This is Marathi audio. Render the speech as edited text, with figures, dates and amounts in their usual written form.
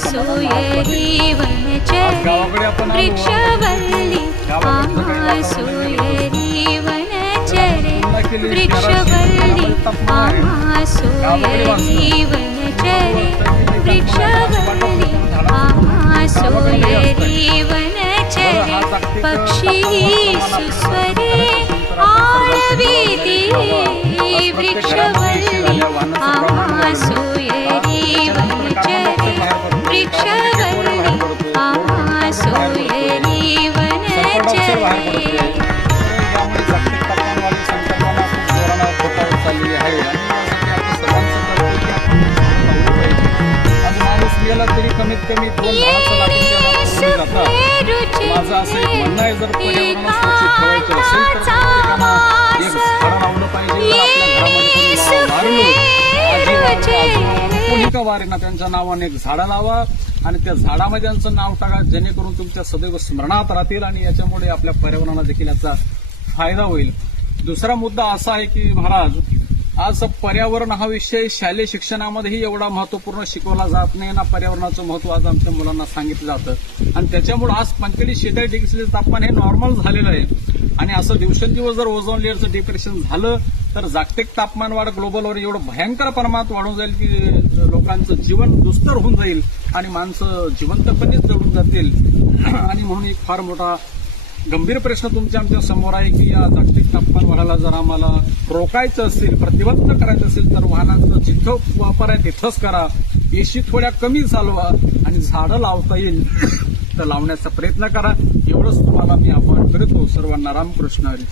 सोयरी वनचरे वृक्षवल्ली सोयरी वनचरे वृक्षवल्ली सोयरी वनचरे वृक्षवल्ली सोयरी वनचरे पक्षी सुस्वरे आळवीती वृक्षवल्ली सोयरी वनचरे वृक्षवल्ली सोयरी वनचरे तरी कमीत कमी 2 झाडाचं लागवड माझं असं एक म्हणणं आहे, जर पर्यावरणाला स्वच्छ ठेवायचं असेल तर प्रत्येकानं एक झाड लावलं पाहिजे. आपल्या घरामध्ये कोणी का वारेना त्यांच्या नावाने एक झाडं लावा आणि त्या झाडामध्ये त्यांचं नाव टाका, जेणेकरून तुमच्या सदैव स्मरणात राहतील आणि याच्यामुळे आपल्या पर्यावरणाला देखील याचा फायदा होईल. दुसरा मुद्दा असा आहे की महाराज, आज पर्यावरण हा विषय शालेय शिक्षणामध्येही एवढा महत्वपूर्ण शिकवला जात नाही ना. पर्यावरणाचं महत्व आज आमच्या मुलांना सांगितलं जातं आणि त्याच्यामुळे आज 45-46 डिग्री सेल्सिअस तापमान हे नॉर्मल झालेलं आहे. आणि असं दिवसेंदिवस जर ओझोन लेअरचं डिप्रेशन झालं तर जागतिक तापमान वाढ ग्लोबल एवढं भयंकर प्रमाणात वाढून जाईल की लोकांचं जीवन दुस्तर होऊन जाईल आणि माणसं जिवंतपणेच जळून जातील. आणि म्हणून एक फार मोठा गंभीर प्रश्न तुमच्या आमच्या समोर आहे की या जागतिक तापमान वाढायला जर आम्हाला रोखायचं असेल, प्रतिबंध करायचं असेल तर वाहनांचा जिथं वापर आहे तिथंच करा, एसी थोड्या कमी चालवा आणि झाडं लावता येईल तर लावण्याचा प्रयत्न करा. एवढंच तुम्हाला मी आवाहन करतो. सर्वांना रामकृष्ण हरी.